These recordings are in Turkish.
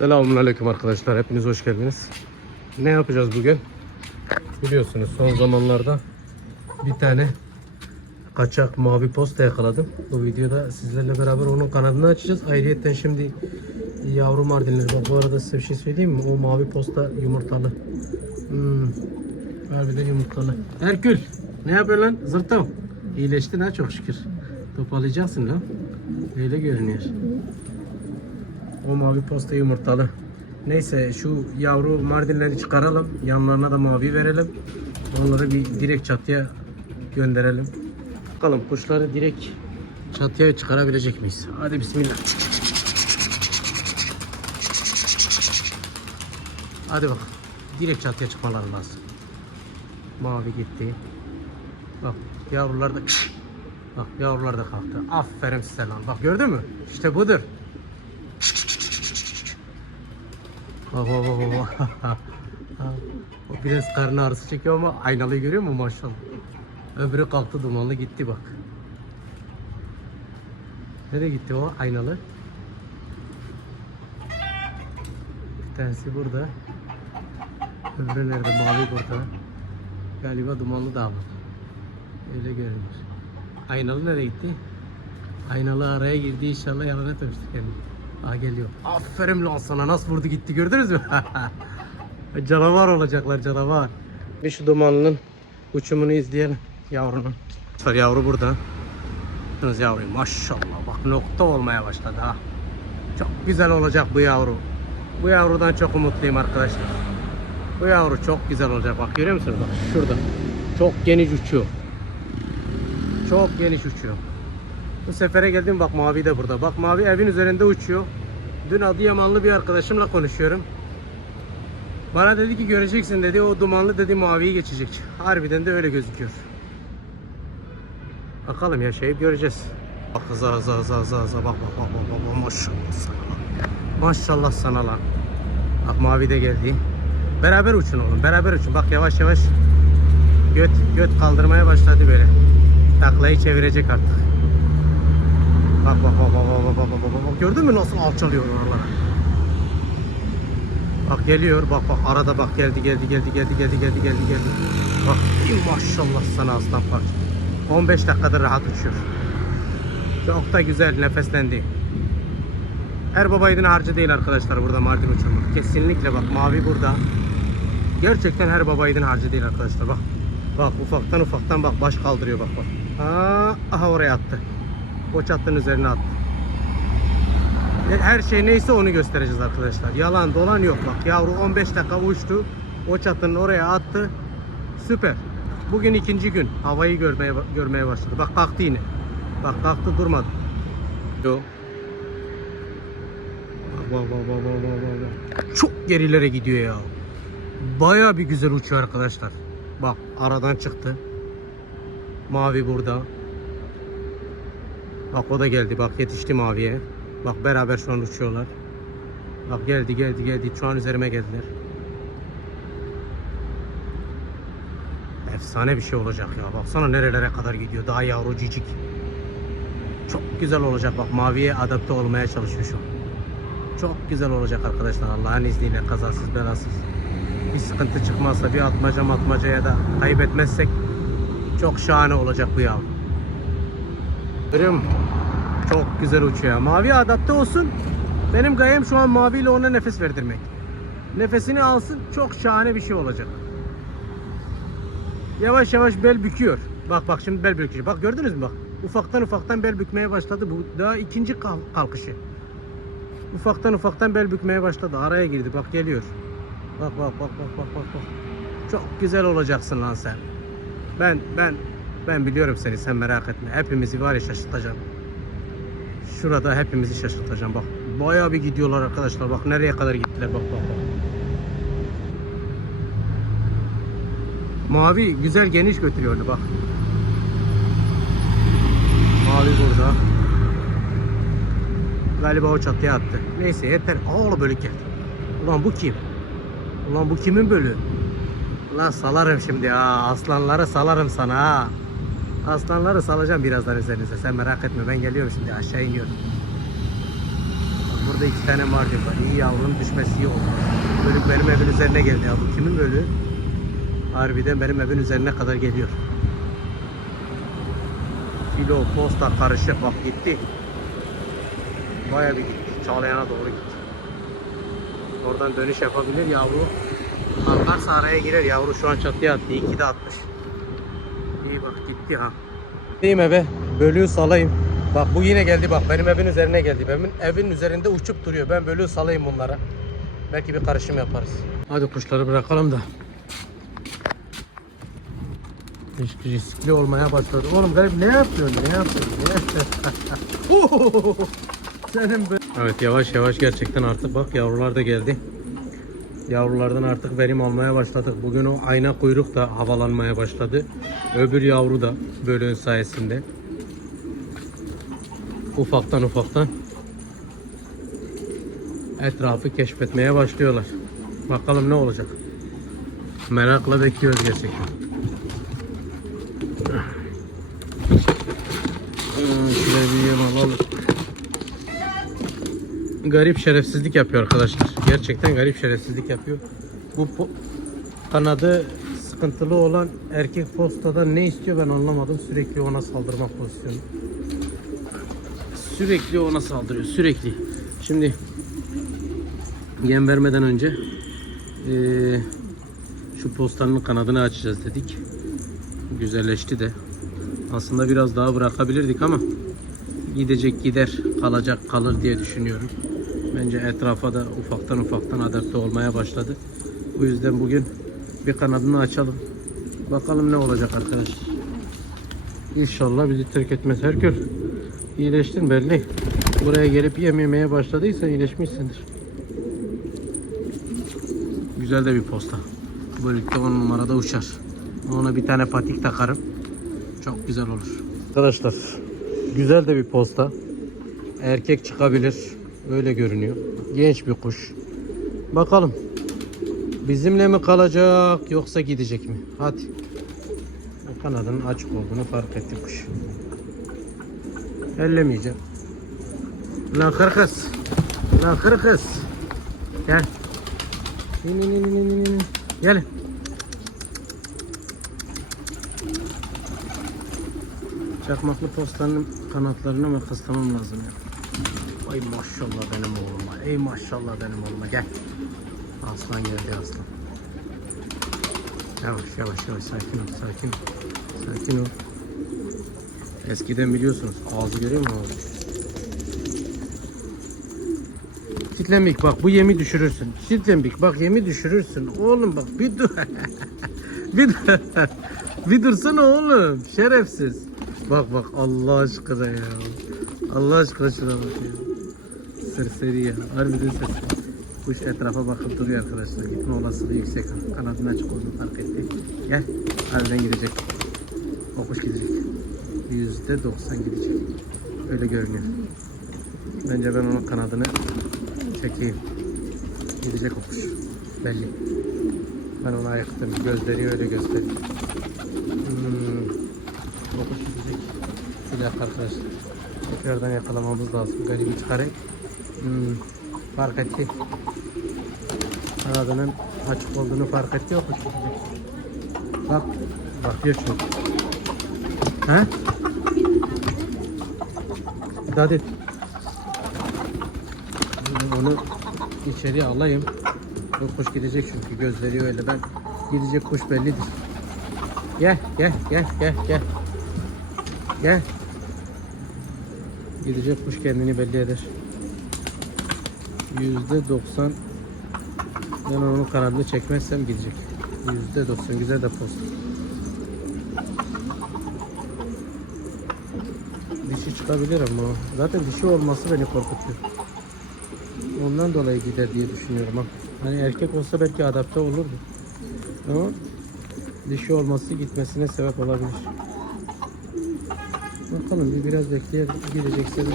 Selamünaleyküm arkadaşlar. Hepiniz hoş geldiniz. Ne yapacağız bugün? Biliyorsunuz son zamanlarda bir tane kaçak mavi posta yakaladım. Bu videoda sizlerle beraber onun kanadını açacağız. Ayrıyeten şimdi yavru mardinleri. Bak bu arada size bir şey söyleyeyim mi? O mavi posta yumurtalı. Hmm. Harbiden yumurtalı. Herkül. Ne yapıyorsun lan? Zırtım. İyileştin ha çok şükür. Toparlayacaksın lan. Öyle görünüyor. O mavi posta yumurtalı. Neyse şu yavru mardinleri çıkaralım. Yanlarına da mavi verelim. Onları bir direkt çatıya gönderelim. Bakalım kuşları direkt çatıya çıkarabilecek miyiz? Hadi bismillah. Hadi bak. Direkt çatıya çıkmaları lazım. Mavi gitti. Bak yavrular da Bak yavrular da kalktı. Aferin size lan. Bak gördün mü? İşte budur. Bak bak bak o biraz karnı ağrısı çekiyor ama aynalıyı görüyor musun maşallah. Öbürü kalktı dumanlı gitti bak. Nereye gitti o aynalı? Bir tanesi burada. Öbürü nerede? Mavi burada. Galiba dumanlı da var. Öyle görünüyor. Aynalı nereye gitti? Aynalı araya girdi inşallah yalan etmemiştir kendini. Aa geliyor. Aferin lan sana nasıl vurdu gitti gördünüz mü? canavar olacaklar canavar. Bir şu dumanlının uçumunu izleyelim yavrunun. Var yavru burada. Bakınız yavru maşallah bak nokta olmaya başladı ha. Çok güzel olacak bu yavru. Bu yavrudan çok umutluyum arkadaşlar. Bu yavru çok güzel olacak bak görüyor musunuz bak şurada. Çok geniş uçuyor. Çok geniş uçuyor. Bu sefere geldim bak mavi de burada. Bak mavi evin üzerinde uçuyor. Dün Adıyamanlı bir arkadaşımla konuşuyorum. Bana dedi ki göreceksin dedi o dumanlı dedi maviyi geçecek. Harbiden de öyle gözüküyor. Bakalım yaşayıp göreceğiz. Bak hıza hıza hıza hıza hıza bak bak bak bak bak, maşallah sana lan. Maşallah sana lan. Bak mavi de geldi. Beraber uçun oğlum beraber uçun. Bak yavaş yavaş göt göt kaldırmaya başladı böyle. Taklayı çevirecek artık. Bak bak bak bak bak bak bak bak bak gördün mü nasıl alçalıyor oralara? Bak geliyor bak bak arada bak geldi geldi geldi geldi geldi geldi geldi geldi. Bak maşallah sana aslan parça. 15 dakikadır rahat uçuyor. Çok da güzel nefeslendi. Her baba yiğidin harcı değil arkadaşlar burada Mardin uçurmak. Kesinlikle bak mavi burada. Gerçekten her baba yiğidin harcı değil arkadaşlar bak. Bak ufaktan ufaktan bak baş kaldırıyor bak bak. Aa, aha oraya attı. O çatının üzerine attı. Her şey neyse onu göstereceğiz arkadaşlar. Yalan dolan yok bak. Yavru 15 dakika uçtu. O çatının oraya attı. Süper. Bugün ikinci gün. Havayı görmeye görmeye başladı. Bak kalktı yine. Bak kalktı durmadı. Yo. Bak bak bak bak bak bak. Çok gerilere gidiyor ya. Baya bir güzel uçuyor arkadaşlar. Bak aradan çıktı. Mavi burada. Bak o da geldi. Bak yetişti maviye. Bak beraber şu an uçuyorlar. Bak geldi geldi geldi. Şu an üzerime geldiler. Efsane bir şey olacak ya. Baksana nerelere kadar gidiyor. Daha yavru cicik. Çok güzel olacak. Bak maviye adapte olmaya çalışıyor şu an. Çok güzel olacak arkadaşlar. Allah'ın izniyle kazasız belasız. Bir sıkıntı çıkmazsa bir atmaca matmaca ya da kaybetmezsek çok şahane olacak bu yavru. Musun? Çok güzel uçuyor. Mavi adapte olsun. Benim gayem şu an maviyle ona nefes verdirmek. Nefesini alsın çok şahane bir şey olacak. Yavaş yavaş bel büküyor. Bak bak şimdi bel büküyor. Bak gördünüz mü bak. Ufaktan ufaktan bel bükmeye başladı. Bu daha ikinci kal- kalkışı. Ufaktan ufaktan bel bükmeye başladı. Araya girdi. Bak geliyor. Bak bak bak bak bak bak bak. Çok güzel olacaksın lan sen. Ben ben ben biliyorum seni sen merak etme. Hepimizi var ya şaşırtacağım. Şurada hepimizi şaşırtacağım bak. Bayağı bir gidiyorlar arkadaşlar. Bak nereye kadar gittiler bak bak bak. Mavi güzel geniş götürüyordu bak. Mavi burada. Galiba o çatıya attı. Neyse yeter. Aa bölük geldi. Ulan bu kim? Ulan bu kimin bölüğü? Ulan salarım şimdi ha. Aslanları salarım sana ha. Aslanları salacağım birazdan üzerinize. Sen merak etme ben geliyorum şimdi aşağı iniyorum. Bak burada iki tane Mardin var. İyi yavrunun düşmesi iyi oldu. Bölük benim evin üzerine geldi ya. Bu kimin bölüğü? Harbiden benim evin üzerine kadar geliyor. Kilo, posta karışık bak gitti. Baya bir gitti. Çağlayan'a doğru gitti. Oradan dönüş yapabilir yavru. Kalkarsa araya girer. Yavru şu an çatıya attı. İki de atmış. İyi bak gitti ha. Gideyim eve. Bölüğü salayım. Bak bu yine geldi bak. Benim evin üzerine geldi. Benim evin üzerinde uçup duruyor. Ben bölüğü salayım bunlara. Belki bir karışım yaparız. Hadi kuşları bırakalım da. Risk, riskli olmaya başladı. Oğlum garip ne yapıyorsun? Ne yapıyorsun? Ne yapıyorsun? Senin Evet yavaş yavaş gerçekten artık bak yavrular da geldi. Yavrulardan artık verim almaya başladık. Bugün o ayna kuyruk da havalanmaya başladı. Öbür yavru da bölüğün sayesinde. Ufaktan ufaktan etrafı keşfetmeye başlıyorlar. Bakalım ne olacak. Merakla bekliyoruz gerçekten. Aa, Şöyle bir yem alalım. Garip şerefsizlik yapıyor arkadaşlar. Gerçekten garip şerefsizlik yapıyor. Bu kanadı sıkıntılı olan erkek postada ne istiyor ben anlamadım. Sürekli ona saldırma pozisyonu. Sürekli ona saldırıyor. Sürekli. Şimdi yem vermeden önce eee, şu postanın kanadını açacağız dedik. Güzelleşti de. Aslında biraz daha bırakabilirdik ama gidecek gider kalacak kalır diye düşünüyorum. Bence etrafa da ufaktan ufaktan adapte olmaya başladı. Bu yüzden bugün bir kanadını açalım. Bakalım ne olacak arkadaşlar. İnşallah bizi terk etmez. Herkül iyileştin belli. Buraya gelip yem yemeye başladıysan iyileşmişsindir. Güzel de bir posta. Böylelikle 10 numarada uçar. Ona bir tane patik takarım. Çok güzel olur. Arkadaşlar güzel de bir posta. Erkek çıkabilir. Öyle görünüyor. Genç bir kuş. Bakalım. Bizimle mi kalacak yoksa gidecek mi? Hadi. Kanadının açık olduğunu fark etti kuş. Ellemeyeceğim. Lan kırkız. Lan kırkız. Gel. Gel. Çakmaklı postanın kanatlarına mı kıstamam lazım ya. Ay maşallah benim oğluma. Ey maşallah benim oğluma. Gel. Aslan geldi aslan. Yavaş yavaş yavaş sakin ol sakin ol. Sakin ol. Eskiden biliyorsunuz ağzı görüyor musun ağzı? Çitlenbik bak bu yemi düşürürsün. Çitlenbik bak yemi düşürürsün. Oğlum bak bir dur. bir dur. bir dursana oğlum. Şerefsiz. Bak bak Allah aşkına ya. Allah aşkına şuna bak ya. Serseri ya. Harbiden serseri. Kuş etrafa bakıp duruyor arkadaşlar. Gitme olasılığı yüksek. Kanadını açık olduğunu fark etti. Gel. Harbiden gidecek. O kuş gidecek. Yüzde doksan gidecek. Öyle görünüyor. Bence ben onun kanadını çekeyim. Gidecek o kuş. Belli. Ben onu ayıktım. Gözleri öyle gösteriyor. Hmm. O kuş gidecek. Bir dakika arkadaşlar. Tekrardan yakalamamız lazım. Garibi çıkarayım. Hmm. Fark etti. Kanadının açık olduğunu fark etti gidecek. Bak. Bakıyor çünkü. He? Dikkat et. Onu içeri alayım. Bu kuş gidecek çünkü gözleri öyle. Ben gidecek kuş bellidir. Gel gel gel gel gel. Gel. Gidecek kuş kendini belli eder. Yüzde doksan ben onun kanadını çekmezsem gidecek. Yüzde doksan güzel de post. Dişi çıkabilir ama zaten dişi olması beni korkutuyor. Ondan dolayı gider diye düşünüyorum. Hani erkek olsa belki adapte olurdu. Ama dişi olması gitmesine sebep olabilir. Bakalım bir biraz bekleyelim. Gidecekse de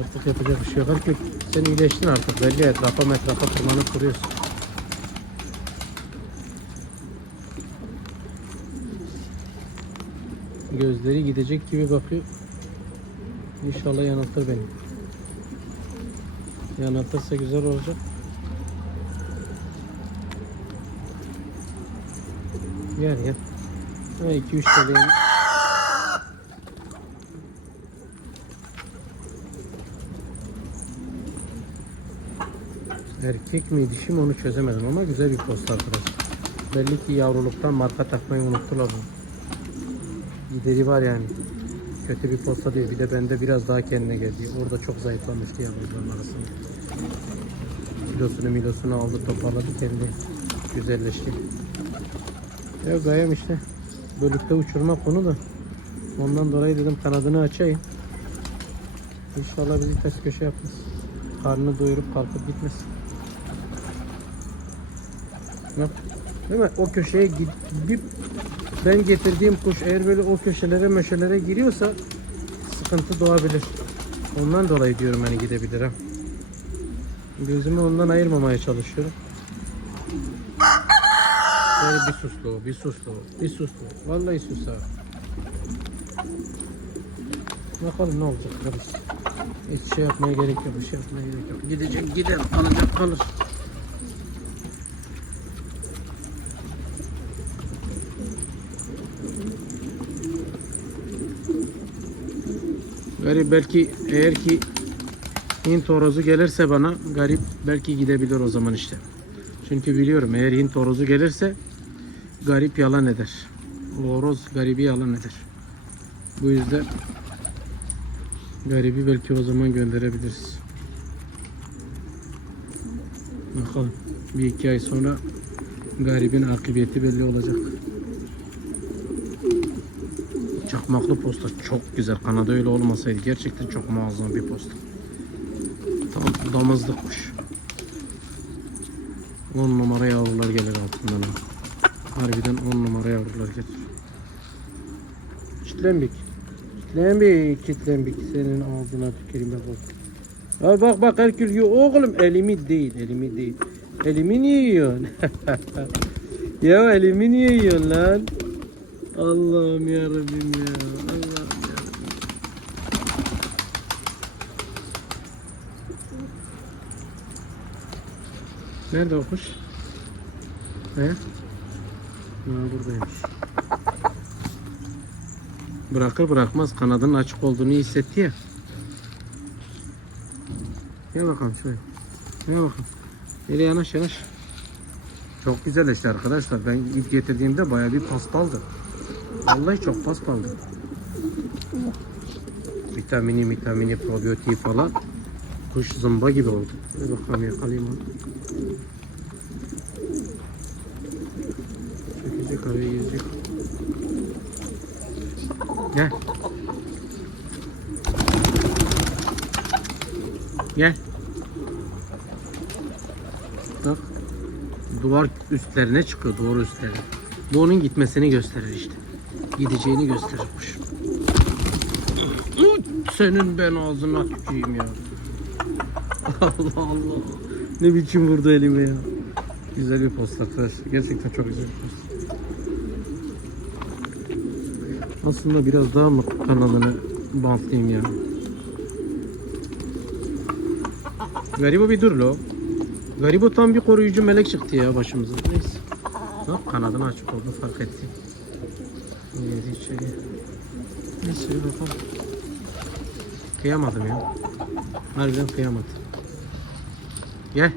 artık yapacak bir şey yok. Erkek sen iyileştin artık. Belli etrafa metrafa tırmanıp duruyorsun. Gözleri gidecek gibi bakıyor. İnşallah yanıltır beni. Yanatırsa güzel olacak. Gel. Ha 2-3 tane. Erkek mi dişi onu çözemedim ama güzel bir posta arkadaşlar. Belli ki yavruluktan marka takmayı unuttular bunu. Gideri var yani. Kötü bir posta değil. Bir de bende biraz daha kendine geldi. Orada çok zayıflamıştı yavruların arasında. Kilosunu milosunu aldı toparladı kendi güzelleşti. Ya gayem işte. Bölükte uçurma konu da. Ondan dolayı dedim kanadını açayım. İnşallah bizi ters köşe yapmaz. Karnını doyurup kalkıp gitmez. Değil mi? O köşeye gidip ben getirdiğim kuş eğer böyle o köşelere meşelere giriyorsa sıkıntı doğabilir. Ondan dolayı diyorum hani gidebilir ha. Gözümü ondan ayırmamaya çalışıyorum. Böyle bir suslu, bir suslu, bir suslu. Vallahi sus ha. Bakalım ne olacak kardeş. Hiç şey yapmaya gerek yok, bir şey yapmaya gerek yok. Gidecek gider, kalacak kalır. Garip belki eğer ki Hint horozu gelirse bana garip belki gidebilir o zaman işte. Çünkü biliyorum eğer Hint horozu gelirse garip yalan eder. O horoz garibi yalan eder. Bu yüzden garibi belki o zaman gönderebiliriz. Bakalım. Bir iki ay sonra garibin akıbeti belli olacak. Çakmaklı posta çok güzel. Kanadı öyle olmasaydı gerçekten çok muazzam bir posta. Tam damızlık kuş. 10 numara yavrular gelir altından. ha. Harbiden 10 numara yavrular gelir. Çitlembik. Çitlembik, çitlembik. Senin ağzına tüküreyim bak bak. Bak bak Herkül yiyor. Oğlum elimi değil, elimi değil. Elimi niye yiyorsun? ya elimi niye yiyorsun lan? Allah'ım yarabbim ya. Allah'ım yarabbim. Nerede o kuş? He? Ha, buradaymış. Bırakır bırakmaz kanadının açık olduğunu hissetti ya. Gel bakalım şöyle. Gel bakalım. Nereye yanaş yanaş. Çok güzel işte arkadaşlar. Ben ilk getirdiğimde bayağı bir paspaldı. Vallahi çok paspaldı. Vitamini, vitamini, probiyotiği falan. Kuş zımba gibi oldu. Bir bakalım yakalayayım onu. Çekecek araya girecek. Gel. Gel. Bak. Duvar üstlerine çıkıyor, duvar üstlerine. Bu onun gitmesini gösterir işte. Gideceğini gösterirmiş. Senin ben ağzına tüküreyim ya. Allah Allah. Ne biçim vurdu elime ya. Güzel bir post arkadaşlar. Gerçekten çok güzel bir post. Aslında biraz daha mı kanalını bantlayayım ya. Garibo bir dur lo. Garibo tam bir koruyucu melek çıktı ya başımıza. Neyse. Bak kanadını açık oldu fark etti. İçeri. Neyse bir bakalım. Kıyamadım ya. Harbiden kıyamadım. Gel.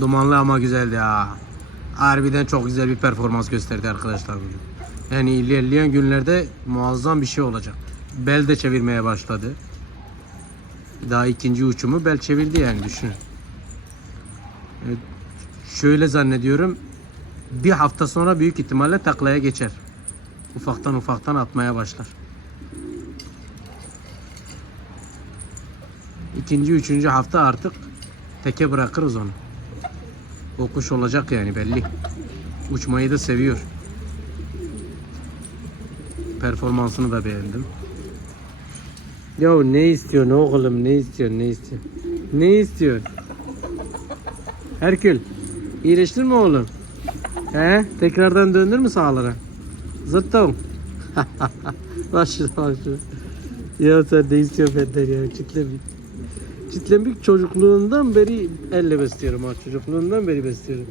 Dumanlı ama güzeldi ya. Harbiden çok güzel bir performans gösterdi arkadaşlar bugün. Yani ilerleyen günlerde muazzam bir şey olacak. Bel de çevirmeye başladı. Daha ikinci uçumu bel çevirdi yani düşünün. Evet, şöyle zannediyorum. Bir hafta sonra büyük ihtimalle taklaya geçer. Ufaktan ufaktan atmaya başlar. İkinci, üçüncü hafta artık teke bırakırız onu. O kuş olacak yani belli. Uçmayı da seviyor. Performansını da beğendim. Ya ne istiyorsun oğlum ne istiyorsun ne istiyorsun? Ne istiyorsun? Herkül iyileştin mi oğlum? He? Tekrardan döndür mü sağlara? Zırttım. bak şuna bak şuna. Ya sen ne istiyorsun benden ya? Çitlemik. Çitlemik çocukluğundan beri elle besliyorum ha. Çocukluğundan beri besliyorum.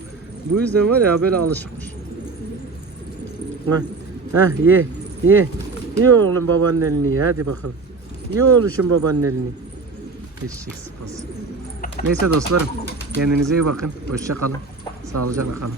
Bu yüzden var ya böyle alışıkmış. Heh, heh ye, ye. Ye oğlum babanın elini ye. Hadi bakalım. Ye oğluşum babanın elini. Eşek sıpası. Neyse dostlarım. Kendinize iyi bakın. Hoşça kalın. Sağlıcakla kalın.